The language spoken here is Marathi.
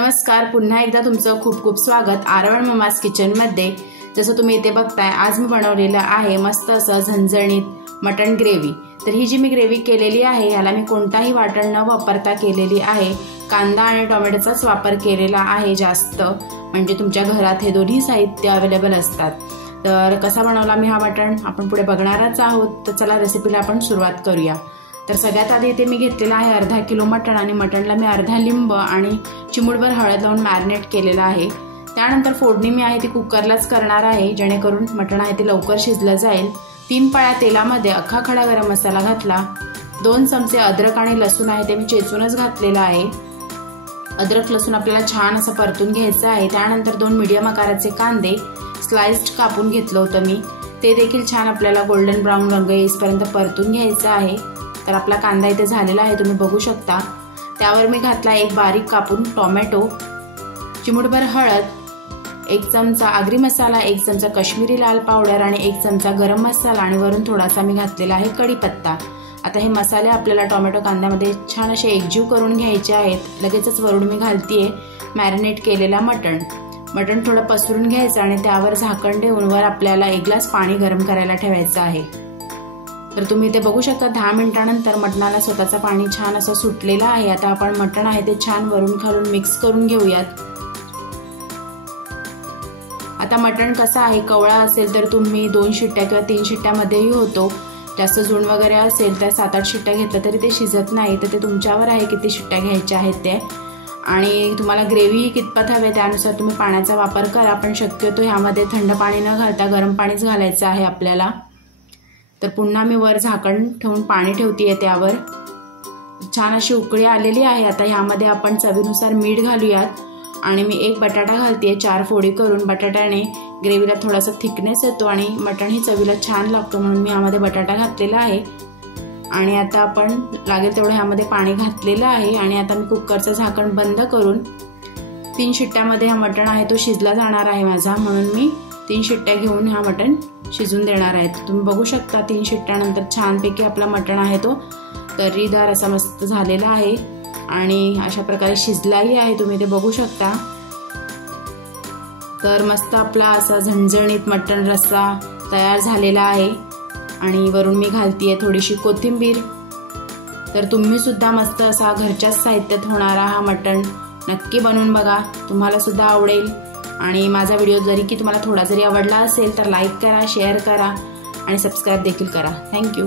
नमस्कार, पुन्हा एकदा तुमचं खूप खूप स्वागत आरवण ममाज किचन मध्ये। जसं तुम्ही इथे बघताय, आज मी बनवलेलं आहे मस्त असं झणझणीत मटण ग्रेव्ही। तर ही जी मी ग्रेव्ही केलेली आहे याला मी कोणताही वाटण न वापरता केलेली आहे। कांदा आणि टोमॅटोचाच वापर केलेला आहे जास्त, म्हणजे तुमच्या घरात हे दोन्ही साहित्य अवेलेबल असतात। तर कसा बनवला मी हा मटण आपण पुढे बघणारच आहोत। तर चला रेसिपीला आपण सुरुवात करूया। तर सगळ्यात आधी इथे मी घेतलेला आहे अर्धा किलो मटण आणि मटणला मी अर्धा लिंब आणि चिमूटभर हळद लावून मॅरिनेट केलेला आहे। त्यानंतर फोडणी मी आहे ती कुकरलाच करणार आहे, जेणेकरून मटण आहे ते लवकर शिजलं जाईल। 3 पळ्या तेलामध्ये अख्खा खडा गरम मसाला घातला। 2 चमचे अद्रक आणि लसूण आहे ते मी चेचूनच घातलेला आहे। अद्रक लसूण आपल्याला छान असं परतून घ्यायचं आहे। त्यानंतर 2 मीडियम आकाराचे कांदे स्लाइस्ड कापून घेतलं होतं मी, ते देखील छान आपल्याला गोल्डन ब्राऊन रंग येईपर्यंत परतून घ्यायचं आहे। तर आपला कांदा इथे झालेला आहे, तुम्ही बघू शकता। त्यावर मी घातला एक बारीक कापून टोमॅटो, चिमूटभर हळद, 1 चमचा आगरी मसाला, 1 चमचा काश्मीरी लाल पावडर आणि 1 चमचा गरम मसाला आणि वरून थोडासा मी घातलेला आहे कढीपत्ता। आता हे मसाले आपल्याला टोमॅटो कांद्यामध्ये छान असे एकजीव करून घ्यायचे आहेत। लगेचच वरून मी घालतीये मॅरिनेट केलेला मटण थोडं पसरून घ्यायचं आणि त्यावर झाकण ठेवून वर आपल्याला 1 ग्लास पाणी गरम करायला ठेवायचं आहे। तर तुम्ही इथे बघू शकता 10 मिनिटांनंतर मटणाला स्वतःचं पाणी छान असं सुटलेलं आहे। आता आपण मटण आहे ते छान वरून खालून मिक्स करून घेऊयात। आता मटण कसं आहे, कवळा असेल तर तुम्ही 2 शिट्ट्या किंवा 3 शिट्ट्यामध्येही होतो। जास्त जुण वगैरे असेल तर 7-8 शिट्ट्या घेतलं तरी ते शिजत नाही। तर ते तुमच्यावर आहे किती शिट्ट्या घ्यायच्या आहेत ते, आणि तुम्हाला ग्रेव्ही कितपत हवे त्यानुसार तुम्ही पाण्याचा वापर करा। पण शक्यतो ह्यामध्ये थंड पाणी न घालता गरम पाणीच घालायचं आहे आपल्याला। तर पुन्हा मी वर झाकण ठेवून पाणी ठेवतेय, त्यावर छान अशी उकळी आलेली आहे। आता ह्यामध्ये आपण चवीनुसार मीठ घालूयात आणि मी 1 बटाटा घालतेय 4 फोडी करून। बटाट्याने ग्रेव्हीला थोडासा थिकनेस येतो आणि मटण ही चवीला छान लागतो, म्हणून मी यामध्ये बटाटा घातलेला आहे। आणि आता आपण लागेल तेवढं ह्यामध्ये पाणी घातलेलं आहे आणि आता मी कुकरचं झाकण बंद करून 3 शिट्ट्यामध्ये हा मटण आहे तो शिजला जाणार आहे माझा, म्हणून मी 3 शिट्ट्या घेऊन हा मटण शिजून देणार आहे। तुम्ही बघू शकता 3 शिट्ट्यानंतर छानपैकी आपला मटण आहे तो तर्रीदार असा मस्त झालेला आहे आणि अशा प्रकारे शिजलाही आहे, तुम्ही ते बघू शकता। तर मस्त आपला असा झणझणीत मटण रस्सा तयार झालेला आहे आणि वरून मी घालतीये थोडीशी कोथिंबीर। तर तुम्ही सुद्धा मस्त असा घरच्याच साहित्यात होणारा हा मटण नक्की बनवून बघा, तुम्हाला सुद्धा आवडेल। आणि माझा व्हिडिओ जरी की तुम्हाला थोडा जरी आवडला असेल तर लाईक करा, शेअर करा आणि सबस्क्राईब देखील करा। थँक्यू।